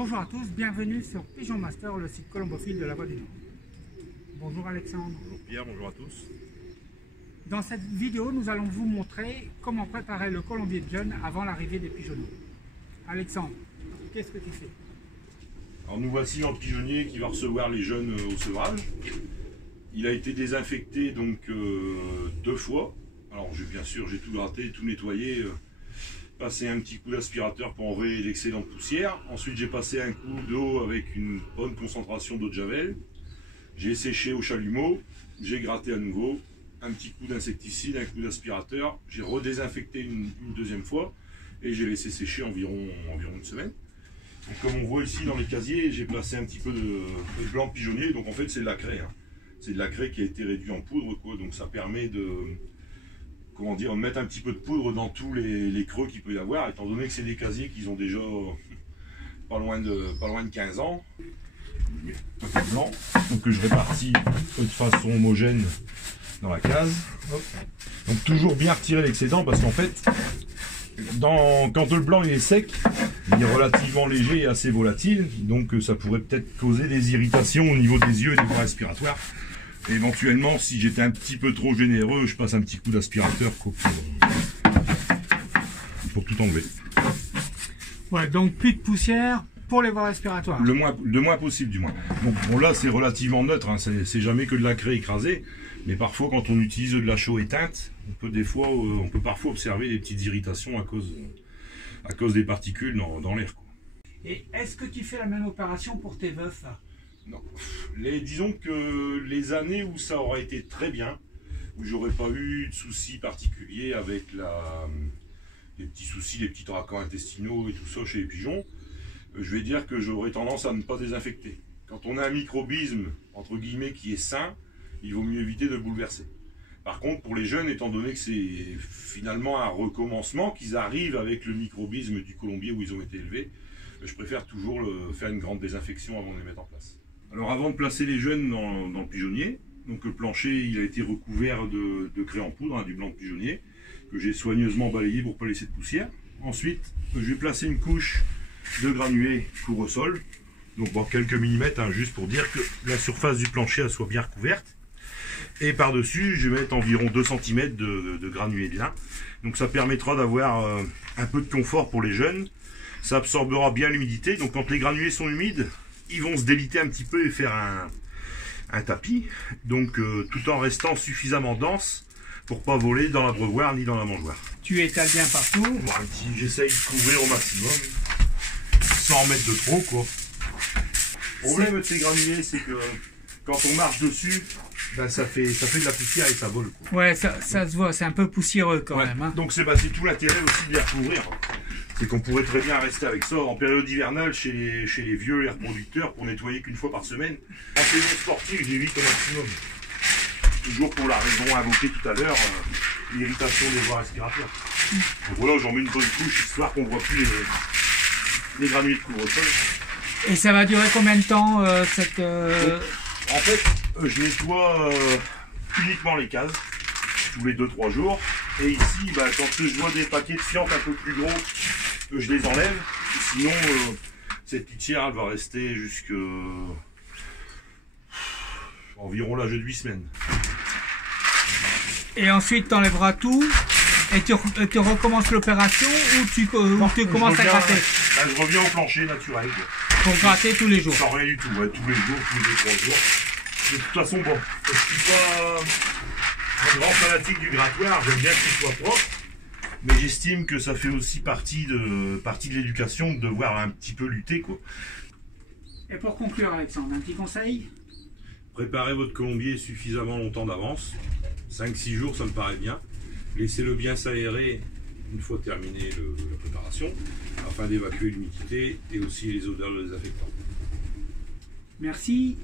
Bonjour à tous, bienvenue sur Pigeon Master, le site colombophile de la Voie du Nord. Bonjour Alexandre. Bonjour Pierre, bonjour à tous. Dans cette vidéo, nous allons vous montrer comment préparer le colombier de jeunes avant l'arrivée des pigeonneaux. Alexandre, qu'est-ce que tu fais? Alors nous voici dans le pigeonnier qui va recevoir les jeunes au sevrage. Il a été désinfecté donc 2 fois. Alors bien sûr j'ai tout gratté, tout nettoyé, passé un petit coup d'aspirateur pour enlever l'excédent de poussière. Ensuite j'ai passé un coup d'eau avec une bonne concentration d'eau de javel. J'ai séché au chalumeau, j'ai gratté à nouveau, un petit coup d'insecticide, un coup d'aspirateur. J'ai redésinfecté une deuxième fois et j'ai laissé sécher environ une semaine. Donc, comme on voit ici dans les casiers, j'ai placé un petit peu de blanc pigeonnier. Donc en fait c'est de la craie. Hein. C'est de la craie qui a été réduite en poudre, quoi. Donc ça permet de mettre un petit peu de poudre dans tous les creux qu'il peut y avoir, étant donné que c'est des casiers qui ont déjà pas loin de 15 ans. Paquet blanc, donc que je répartis de façon homogène dans la case. Hop. Donc toujours bien retirer l'excédent parce qu'en fait, quand le blanc il est sec, il est relativement léger et assez volatile, donc ça pourrait peut-être causer des irritations au niveau des yeux et des voies respiratoires. Et éventuellement, si j'étais un petit peu trop généreux, je passe un petit coup d'aspirateur pour tout enlever. Ouais, donc plus de poussière pour les voies respiratoires. Le moins possible du moins. Donc bon, là c'est relativement neutre, hein. C'est jamais que de la craie écrasée, mais parfois quand on utilise de la chaux éteinte, on peut parfois observer des petites irritations à cause des particules dans l'air. Et est-ce que tu fais la même opération pour tes veufs? Non. Disons que les années où ça aura été très bien, où j'aurais pas eu de soucis particuliers avec les petits soucis, les petits tracas intestinaux et tout ça chez les pigeons, je vais dire que j'aurais tendance à ne pas désinfecter. Quand on a un microbisme, entre guillemets, qui est sain, il vaut mieux éviter de le bouleverser. Par contre, pour les jeunes, étant donné que c'est finalement un recommencement, qu'ils arrivent avec le microbisme du colombier où ils ont été élevés, je préfère toujours faire une grande désinfection avant de les mettre en place. Alors avant de placer les jeunes dans le pigeonnier, donc le plancher il a été recouvert de craie en poudre, hein, du blanc de pigeonnier, que j'ai soigneusement balayé pour ne pas laisser de poussière. Ensuite, je vais placer une couche de granulés couvre-sol, donc bon, quelques millimètres, hein, juste pour dire que la surface du plancher elle soit bien recouverte. Et par-dessus, je vais mettre environ 2 cm de granulés de lin. Donc ça permettra d'avoir un peu de confort pour les jeunes. Ça absorbera bien l'humidité. Donc quand les granulés sont humides, ils vont se déliter un petit peu et faire un tapis. Donc tout en restant suffisamment dense pour pas voler dans l'abreuvoir ni dans la mangeoire. Tu étales bien partout. Bon, j'essaye de couvrir au maximum, sans en mettre de trop, quoi. Le problème de ces granulés, c'est que quand on marche dessus, ben ça fait de la poussière et ça vole, quoi. Ouais, ça se voit, c'est un peu poussiéreux quand même. Hein. Donc c'est tout l'intérêt aussi de les recouvrir. C'est qu'on pourrait très bien rester avec ça en période hivernale chez les vieux et reproducteurs pour nettoyer qu'une fois par semaine. En saison sportive, j'évite au maximum. Toujours pour la raison invoquée tout à l'heure, l'irritation des voies respiratoires. Donc voilà, j'en mets une bonne couche histoire qu'on ne voit plus les granulés de couvre-sol. Et ça va durer combien de temps cette... En fait, je nettoie uniquement les cases, tous les 2-3 jours. Et ici, bah, quand je vois des paquets de fientes un peu plus gros, je les enlève. Sinon, cette litière, elle va rester jusqu'à environ l'âge de 8 semaines. Et ensuite, tu enlèveras tout et tu recommences l'opération ou tu commences à gratter? Je reviens au plancher naturel. Pour gratter tous les jours? Sans rien du tout, ouais, tous les jours, tous les 2-3 jours. De toute façon, bon, je suis pas un grand fanatique du grattoir, j'aime bien qu'il soit propre, mais j'estime que ça fait aussi partie de l'éducation de devoir un petit peu lutter, quoi. Et pour conclure, Alexandre, un petit conseil? Préparez votre colombier suffisamment longtemps d'avance, 5-6 jours ça me paraît bien, laissez-le bien s'aérer une fois terminé la préparation, afin d'évacuer l'humidité et aussi les odeurs de désinfectants. Merci.